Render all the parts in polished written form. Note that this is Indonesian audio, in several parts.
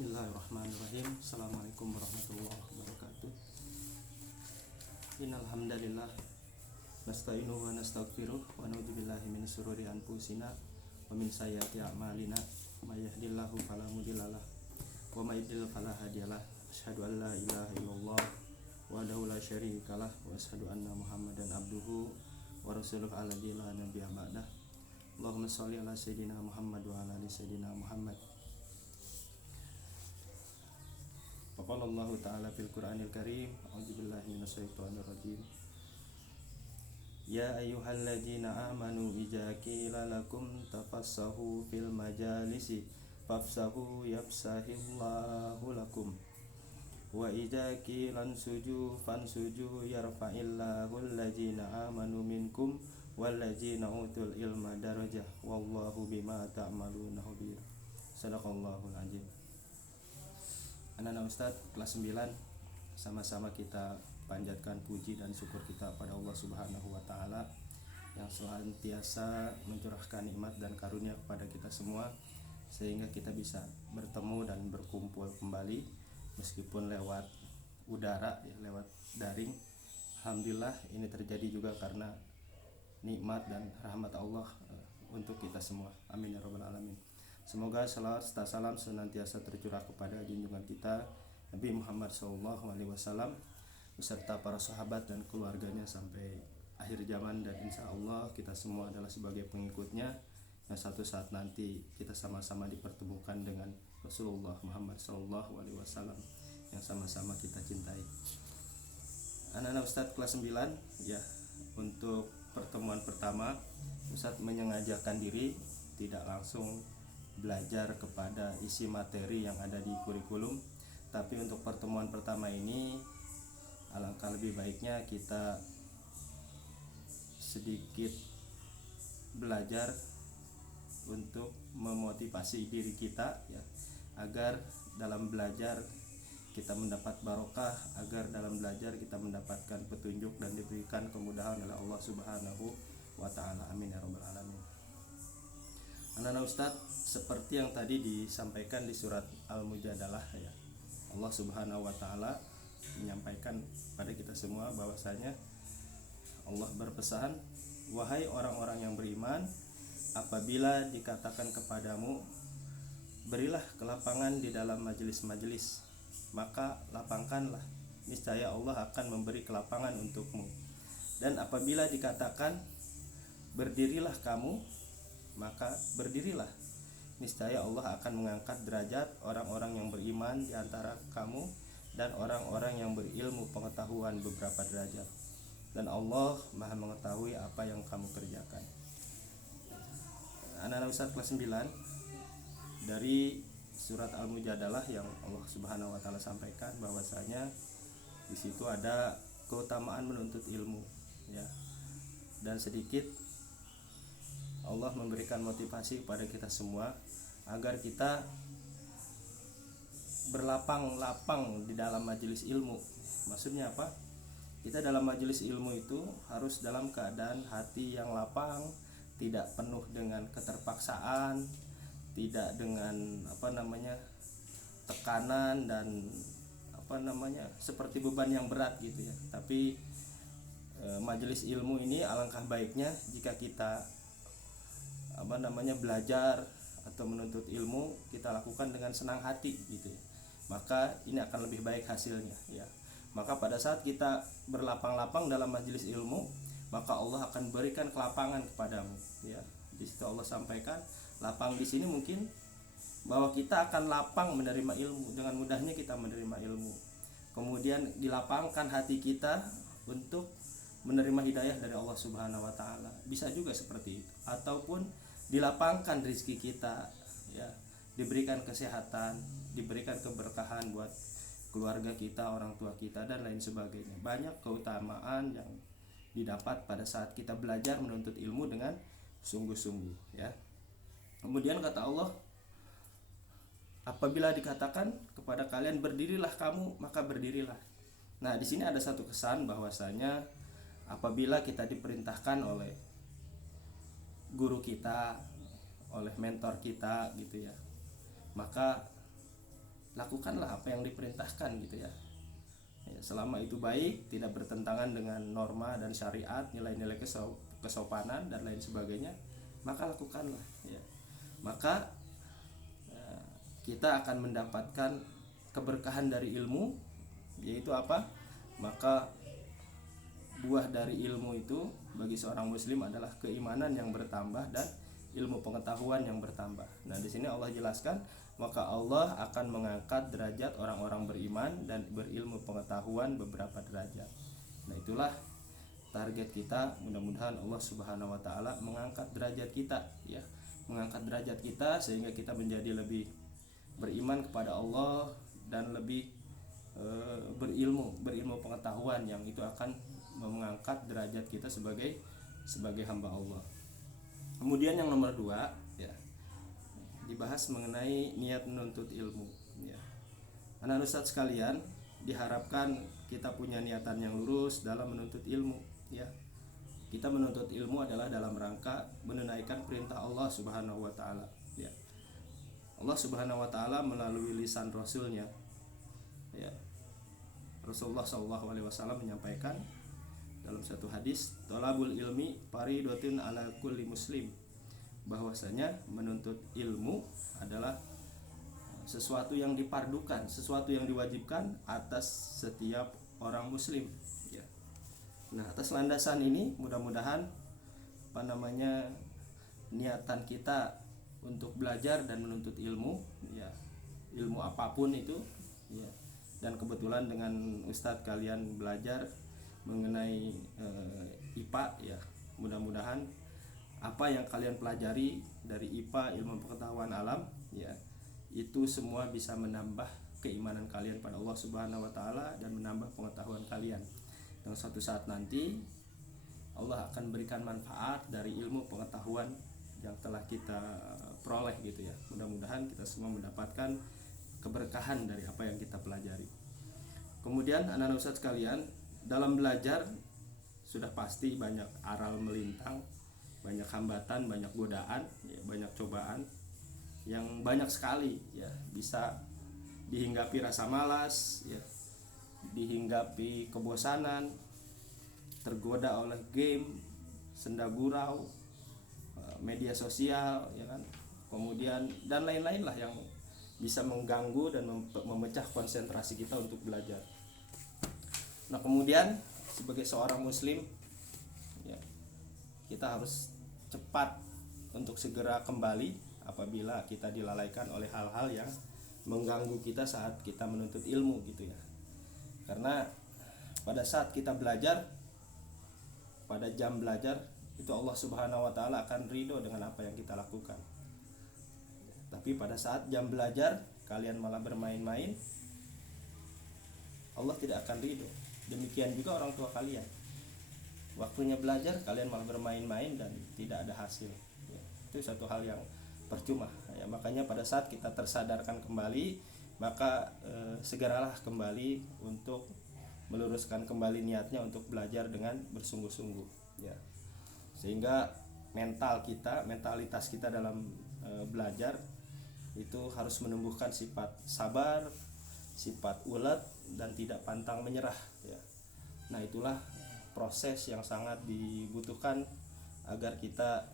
Bismillahirrahmanirrahim. Assalamualaikum warahmatullahi wabarakatuh. Innal hamdalillah nasta'inuhu wa nastaghfiruh wa na'udzu billahi min shururi anfusina wa min sayyiati a'malina. May yahdihillahu fala mudhillalah wa may yudhlil fala hadiyalah. Asyhadu an la ilaha illallah wahdahu la syarikalah wa asyhadu anna Muhammadan abduhu wa rasuluhu alladzi la nabiyya ba'dah. Allahumma shalli ala sayyidina Muhammad wa ala ali sayyidina Muhammad. Qala Allah Ta'ala fil Qur'anil Karim, a'udzubillahi minasyaitonir rajim. Ya ayyuhalladzina amanu idza qila lakum tafassahu fil majalisi fafsahu yafsahillahu lakum wa idza qila ansuju fansuju yarfa'illahu alladzina amanu minkum walladzina utul ilma darajah wallahu bima ta'maluna khabir. Shadaqallahul azim. Anak-anak Ustadz kelas 9, sama-sama kita panjatkan puji dan syukur kita pada Allah Subhanahu wa Ta'ala yang senantiasa mencurahkan nikmat dan karunia kepada kita semua, sehingga kita bisa bertemu dan berkumpul kembali meskipun lewat udara, lewat daring. Alhamdulillah ini terjadi juga karena nikmat dan rahmat Allah untuk kita semua. Amin ya rabbal alamin. Semoga salawat serta salam senantiasa tercurah kepada junjungan kita Nabi Muhammad SAW beserta para sahabat dan keluarganya sampai akhir zaman, dan insya Allah kita semua adalah sebagai pengikutnya yang satu saat nanti kita sama-sama dipertemukan dengan Rasulullah Muhammad SAW yang sama-sama kita cintai. Anak-anak Ustadz kelas 9, ya, untuk pertemuan pertama Ustadz menyengajakan diri tidak langsung belajar kepada isi materi yang ada di kurikulum, tapi untuk pertemuan pertama ini alangkah lebih baiknya kita sedikit belajar untuk memotivasi diri kita, ya, agar dalam belajar kita mendapat barokah, agar dalam belajar kita mendapatkan petunjuk dan diberikan kemudahan oleh Allah Subhanahu wa Ta'ala. Amin ya rabbal alamin. Anak-anak Ustadz, seperti yang tadi disampaikan di surat Al-Mujadalah, ya, Allah Subhanahu wa Ta'ala menyampaikan pada kita semua bahwasanya Allah berpesan, wahai orang-orang yang beriman, apabila dikatakan kepadamu berilah kelapangan di dalam majelis-majelis, maka lapangkanlah, niscaya Allah akan memberi kelapangan untukmu. Dan apabila dikatakan berdirilah kamu, maka berdirilah, niscaya Allah akan mengangkat derajat orang-orang yang beriman di antara kamu dan orang-orang yang berilmu pengetahuan beberapa derajat, dan Allah Maha mengetahui apa yang kamu kerjakan. Anak-anak Ustadz kelas 9, dari surat Al-Mujadalah yang Allah Subhanahu wa Ta'ala sampaikan bahwasanya di situ ada keutamaan menuntut ilmu, ya, dan sedikit Allah memberikan motivasi kepada kita semua agar kita berlapang-lapang di dalam majelis ilmu. Maksudnya apa? Kita dalam majelis ilmu itu harus dalam keadaan hati yang lapang, tidak penuh dengan keterpaksaan, tidak dengan tekanan dan seperti beban yang berat gitu, ya. Tapi majelis ilmu ini alangkah baiknya jika kita belajar atau menuntut ilmu kita lakukan dengan senang hati gitu, ya. Maka ini akan lebih baik hasilnya, ya. Maka pada saat kita berlapang-lapang dalam majelis ilmu, maka Allah akan berikan kelapangan kepadamu, ya. Di situ Allah sampaikan lapang di sini mungkin bahwa kita akan lapang menerima ilmu, dengan mudahnya kita menerima ilmu. Kemudian dilapangkan hati kita untuk menerima hidayah dari Allah Subhanahu wa Ta'ala. Bisa juga seperti itu. Ataupun dilapangkan rezeki kita, ya, diberikan kesehatan, diberikan keberkahan buat keluarga kita, orang tua kita, dan lain sebagainya. Banyak keutamaan yang didapat pada saat kita belajar menuntut ilmu dengan sungguh-sungguh, ya. Kemudian kata Allah, apabila dikatakan kepada kalian berdirilah kamu, maka berdirilah. Nah, di sini ada satu kesan bahwasanya apabila kita diperintahkan oleh guru kita, oleh mentor kita gitu, ya, maka lakukanlah apa yang diperintahkan gitu ya. Selama itu baik, tidak bertentangan dengan norma dan syariat, nilai-nilai kesopanan dan lain sebagainya, maka lakukanlah ya. Maka kita akan mendapatkan keberkahan dari ilmu, yaitu apa? Maka buah dari ilmu itu bagi seorang muslim adalah keimanan yang bertambah dan ilmu pengetahuan yang bertambah. Nah, di sini Allah jelaskan, maka Allah akan mengangkat derajat orang-orang beriman dan berilmu pengetahuan beberapa derajat. Nah, itulah target kita. Mudah-mudahan Allah Subhanahu wa taala mengangkat derajat kita ya. Mengangkat derajat kita sehingga kita menjadi lebih beriman kepada Allah dan lebih berilmu pengetahuan yang itu akan mengangkat derajat kita sebagai hamba Allah. Kemudian yang nomor 2 ya, dibahas mengenai niat menuntut ilmu ya. Anak ustadz sekalian, diharapkan kita punya niatan yang lurus dalam menuntut ilmu ya. Kita menuntut ilmu adalah dalam rangka menunaikan perintah Allah Subhanahu wa taala ya. Allah Subhanahu wa taala melalui lisan rasulnya ya, Rasulullah SAW menyampaikan dalam satu hadis, thalabul ilmi faridatun ala kulli muslim, bahwasanya menuntut ilmu adalah sesuatu yang dipardukan, sesuatu yang diwajibkan atas setiap orang muslim ya. Nah, atas landasan ini mudah-mudahan niatan kita untuk belajar dan menuntut ilmu ya, ilmu apapun itu ya. Dan kebetulan dengan ustadz kalian belajar mengenai IPA ya, mudah-mudahan apa yang kalian pelajari dari IPA, ilmu pengetahuan alam ya, itu semua bisa menambah keimanan kalian pada Allah Subhanahu wa taala dan menambah pengetahuan kalian. Dan suatu saat nanti Allah akan berikan manfaat dari ilmu pengetahuan yang telah kita peroleh gitu ya. Mudah-mudahan kita semua mendapatkan keberkahan dari apa yang kita pelajari. Kemudian anak-anak ustadz sekalian, dalam belajar sudah pasti banyak aral melintang, banyak hambatan, banyak godaan ya, banyak cobaan yang banyak sekali ya. Bisa dihinggapi rasa malas ya, dihinggapi kebosanan, tergoda oleh game, senda gurau, media sosial ya kan, kemudian dan lain-lain lah yang bisa mengganggu dan memecah konsentrasi kita untuk belajar. Nah, kemudian sebagai seorang muslim ya, kita harus cepat untuk segera kembali apabila kita dilalaikan oleh hal-hal yang mengganggu kita saat kita menuntut ilmu gitu ya. Karena pada saat kita belajar, pada jam belajar itu Allah Subhanahu wa taala akan ridho dengan apa yang kita lakukan. Tapi pada saat jam belajar kalian malah bermain-main, Allah tidak akan ridho. Demikian juga orang tua kalian, waktunya belajar kalian malah bermain-main dan tidak ada hasil ya, itu satu hal yang percuma ya. Makanya pada saat kita tersadarkan kembali, maka segeralah kembali untuk meluruskan kembali niatnya untuk belajar dengan bersungguh-sungguh ya. Sehingga mentalitas kita dalam belajar itu harus menumbuhkan sifat sabar, sifat ulet dan tidak pantang menyerah ya. Nah, itulah proses yang sangat dibutuhkan agar kita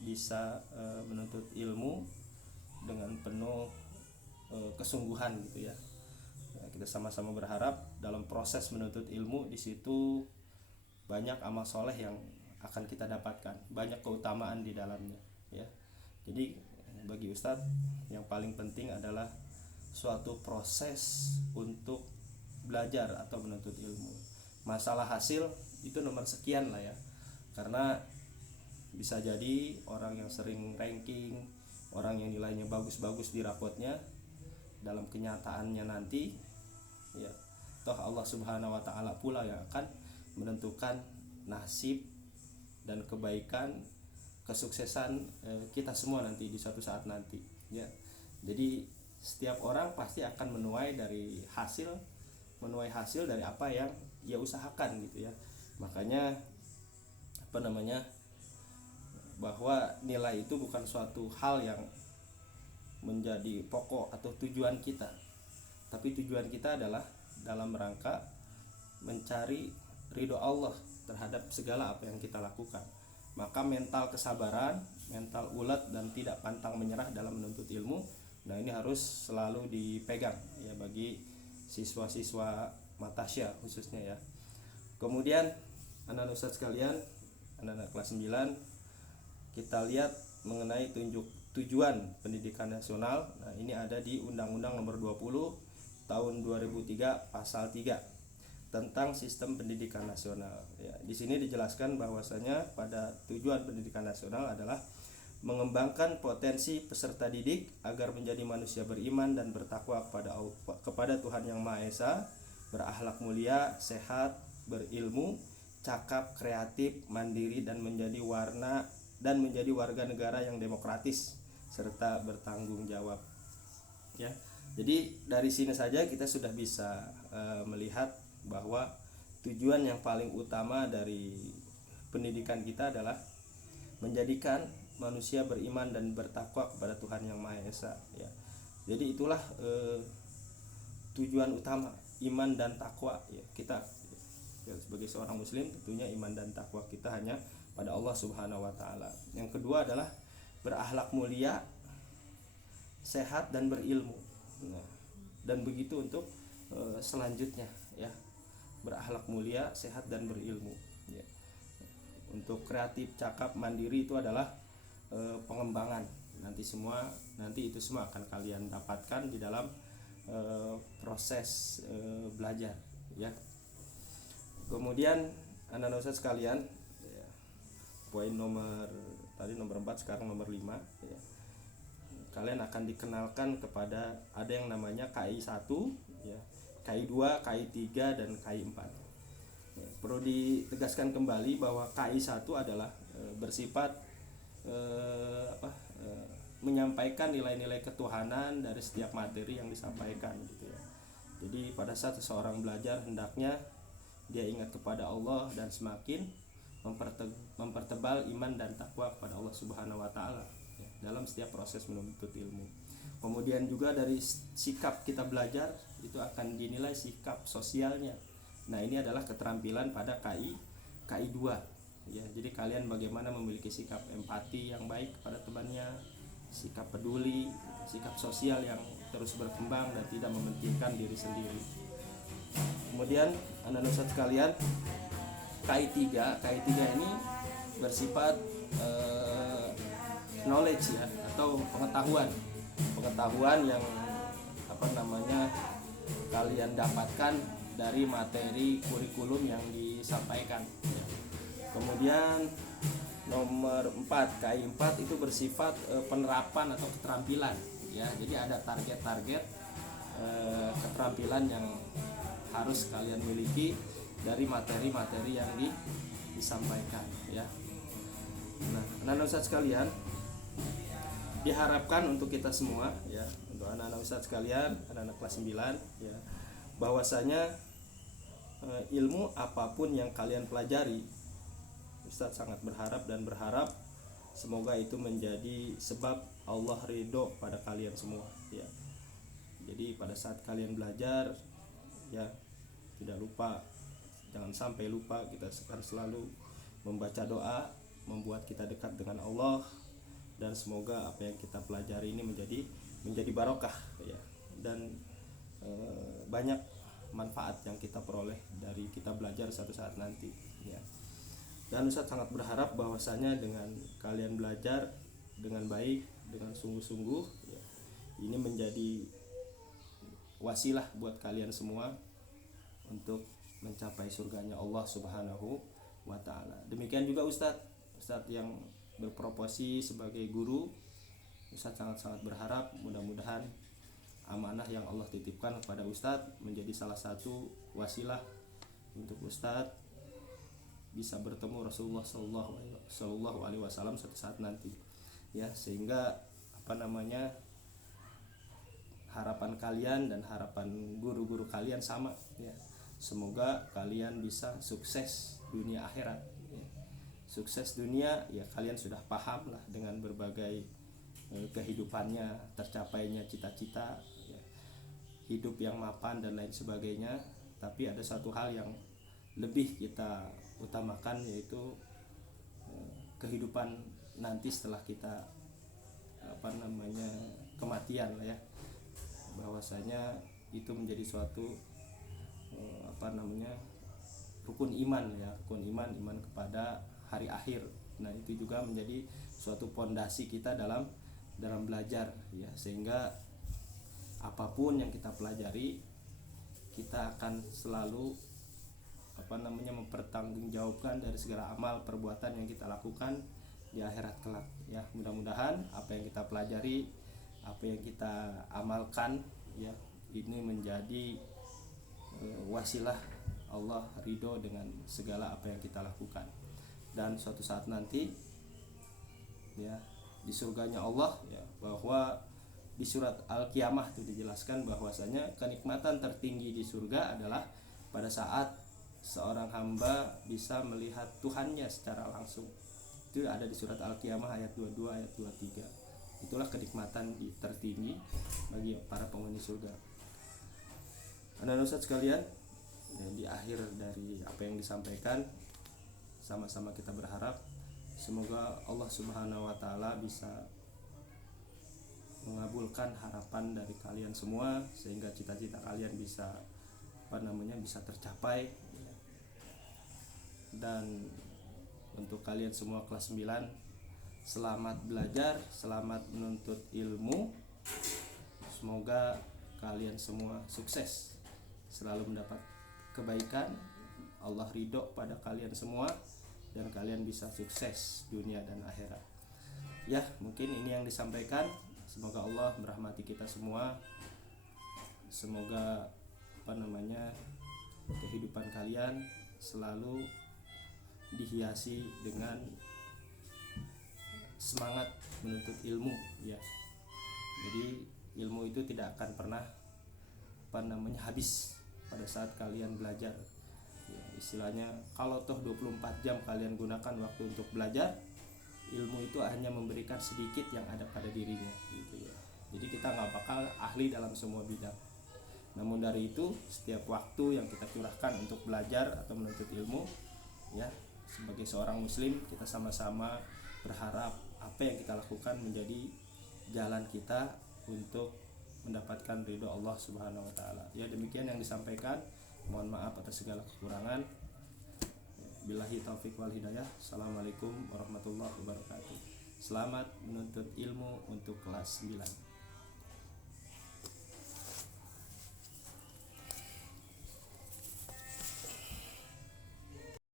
bisa menuntut ilmu dengan penuh kesungguhan gitu ya. Kita sama-sama berharap dalam proses menuntut ilmu di situ banyak amal soleh yang akan kita dapatkan, banyak keutamaan di dalamnya ya. Jadi bagi Ustadz yang paling penting adalah suatu proses untuk belajar atau menuntut ilmu. Masalah hasil itu nomor sekian lah ya, karena bisa jadi orang yang sering ranking, orang yang nilainya bagus-bagus di rapotnya, dalam kenyataannya nanti ya, toh Allah Subhanahu wa taala pula yang akan menentukan nasib dan kebaikan, kesuksesan kita semua nanti di suatu saat nanti ya. Jadi setiap orang pasti akan menuai hasil dari apa yang ia usahakan gitu ya. Makanya bahwa nilai itu bukan suatu hal yang menjadi pokok atau tujuan kita, tapi tujuan kita adalah dalam rangka mencari ridho Allah terhadap segala apa yang kita lakukan. Maka mental kesabaran, mental ulet dan tidak pantang menyerah dalam menuntut ilmu, nah ini harus selalu dipegang ya bagi siswa-siswa Matasya khususnya ya. Kemudian anak-anak ustadz sekalian, anak-anak kelas 9, kita lihat mengenai tujuan pendidikan nasional. Nah, ini ada di Undang-Undang Nomor 20 Tahun 2003 Pasal 3 tentang sistem pendidikan nasional. Ya, di sini dijelaskan bahwasanya pada tujuan pendidikan nasional adalah mengembangkan potensi peserta didik agar menjadi manusia beriman dan bertakwa kepada Tuhan Yang Maha Esa, berakhlak mulia, sehat, berilmu, cakap, kreatif, mandiri dan menjadi warga negara yang demokratis serta bertanggung jawab. Ya. Jadi dari sini saja kita sudah bisa melihat bahwa tujuan yang paling utama dari pendidikan kita adalah menjadikan manusia beriman dan bertakwa kepada Tuhan Yang Maha Esa ya. Jadi itulah tujuan utama iman dan takwa ya. Kita ya, sebagai seorang muslim tentunya iman dan takwa kita hanya pada Allah Subhanahu wa taala. Yang kedua adalah berakhlak mulia, sehat dan berilmu. Nah, dan begitu untuk selanjutnya ya. Berakhlak mulia, sehat dan berilmu ya. Untuk kreatif, cakap, mandiri itu adalah pengembangan. Nanti itu semua akan kalian dapatkan di dalam proses belajar ya. Kemudian anak-anak ustadz sekalian, poin nomor 4 sekarang nomor 5 ya. Kalian akan dikenalkan kepada ada yang namanya KI 1 ya, KI 2, KI 3 dan KI 4 ya. Perlu ditegaskan kembali bahwa KI 1 adalah bersifat menyampaikan nilai-nilai ketuhanan dari setiap materi yang disampaikan gitu ya. Jadi pada saat seseorang belajar hendaknya dia ingat kepada Allah dan semakin mempertebal iman dan takwa kepada Allah Subhanahu wa taala ya, dalam setiap proses menuntut ilmu. Kemudian juga dari sikap kita belajar itu akan dinilai sikap sosialnya. Nah, ini adalah keterampilan pada KI 2 ya. Jadi kalian bagaimana memiliki sikap empati yang baik kepada temannya, sikap peduli, sikap sosial yang terus berkembang dan tidak mementingkan diri sendiri. Kemudian anak-anak ustadz sekalian, KI 3 ini bersifat knowledge ya, atau pengetahuan yang kalian dapatkan dari materi kurikulum yang disampaikan ya. Kemudian nomor 4, KI 4 itu bersifat penerapan atau keterampilan ya. Jadi ada target-target keterampilan yang harus kalian miliki dari materi-materi yang disampaikan ya. Nah, anak-anak ustadz sekalian, diharapkan untuk kita semua ya, untuk anak-anak ustadz sekalian, anak-anak kelas 9 ya, bahwasanya ilmu apapun yang kalian pelajari, ustadz sangat berharap semoga itu menjadi sebab Allah ridho pada kalian semua ya. Jadi pada saat kalian belajar ya, jangan sampai lupa kita akan selalu membaca doa membuat kita dekat dengan Allah, dan semoga apa yang kita pelajari ini menjadi barokah ya, dan banyak manfaat yang kita peroleh dari kita belajar suatu saat nanti ya. Dan Ustadz sangat berharap bahwasanya dengan kalian belajar dengan baik, dengan sungguh-sungguh ya, ini menjadi wasilah buat kalian semua untuk mencapai surganya Allah Subhanahu wa taala. Demikian juga Ustadz yang berprofesi sebagai guru, Ustadz sangat berharap mudah-mudahan amanah yang Allah titipkan kepada Ustadz menjadi salah satu wasilah untuk Ustadz bisa bertemu Rasulullah Sallallahu Alaihi Wasallam suatu saat nanti ya, sehingga harapan kalian dan harapan guru-guru kalian sama ya. Semoga kalian bisa sukses dunia akhirat ya. Sukses dunia ya, kalian sudah paham lah dengan berbagai kehidupannya, tercapainya cita-cita ya. hidup yang mapan dan lain sebagainya, tapi ada satu hal yang lebih kita utamakan, yaitu kehidupan nanti setelah kita kematian lah ya. Bahwasanya itu menjadi suatu rukun iman ya, rukun iman kepada hari akhir. Nah, itu juga menjadi suatu pondasi kita dalam belajar ya, sehingga apapun yang kita pelajari kita akan selalu mempertanggungjawabkan dari segala amal perbuatan yang kita lakukan di akhirat kelak ya. Mudah-mudahan apa yang kita pelajari, apa yang kita amalkan ya, ini menjadi wasilah Allah ridho dengan segala apa yang kita lakukan. Dan suatu saat nanti ya, di surganya Allah ya, bahwa di surat Al-Qiyamah itu dijelaskan bahwasanya kenikmatan tertinggi di surga adalah pada saat seorang hamba bisa melihat Tuhannya secara langsung. Itu ada di surat Al-Qiyamah ayat 22 ayat 23. Itulah kenikmatan tertinggi bagi para penghuni surga. Anak-anak Ustadz sekalian, di akhir dari apa yang disampaikan, sama-sama kita berharap semoga Allah Subhanahu wa taala bisa mengabulkan harapan dari kalian semua, sehingga cita-cita kalian bisa bisa tercapai. Dan untuk kalian semua kelas 9, selamat belajar, selamat menuntut ilmu. Semoga kalian semua sukses, selalu mendapat kebaikan, Allah ridho pada kalian semua, dan kalian bisa sukses dunia dan akhirat. Ya, mungkin ini yang disampaikan. Semoga Allah merahmati kita semua. Semoga kehidupan kalian selalu dihiasi dengan semangat menuntut ilmu ya. Jadi ilmu itu tidak akan pernah habis pada saat kalian belajar ya. Istilahnya kalau toh 24 jam kalian gunakan waktu untuk belajar, ilmu itu hanya memberikan sedikit yang ada pada dirinya gitu ya. Jadi kita nggak bakal ahli dalam semua bidang. Namun dari itu, setiap waktu yang kita curahkan untuk belajar atau menuntut ilmu ya, sebagai seorang muslim, kita sama-sama berharap apa yang kita lakukan menjadi jalan kita untuk mendapatkan ridho Allah Subhanahu wa taala. Ya, demikian yang disampaikan. Mohon maaf atas segala kekurangan. Billahi taufik wal hidayah. Assalamualaikum warahmatullahi wabarakatuh. Selamat menuntut ilmu untuk kelas 9.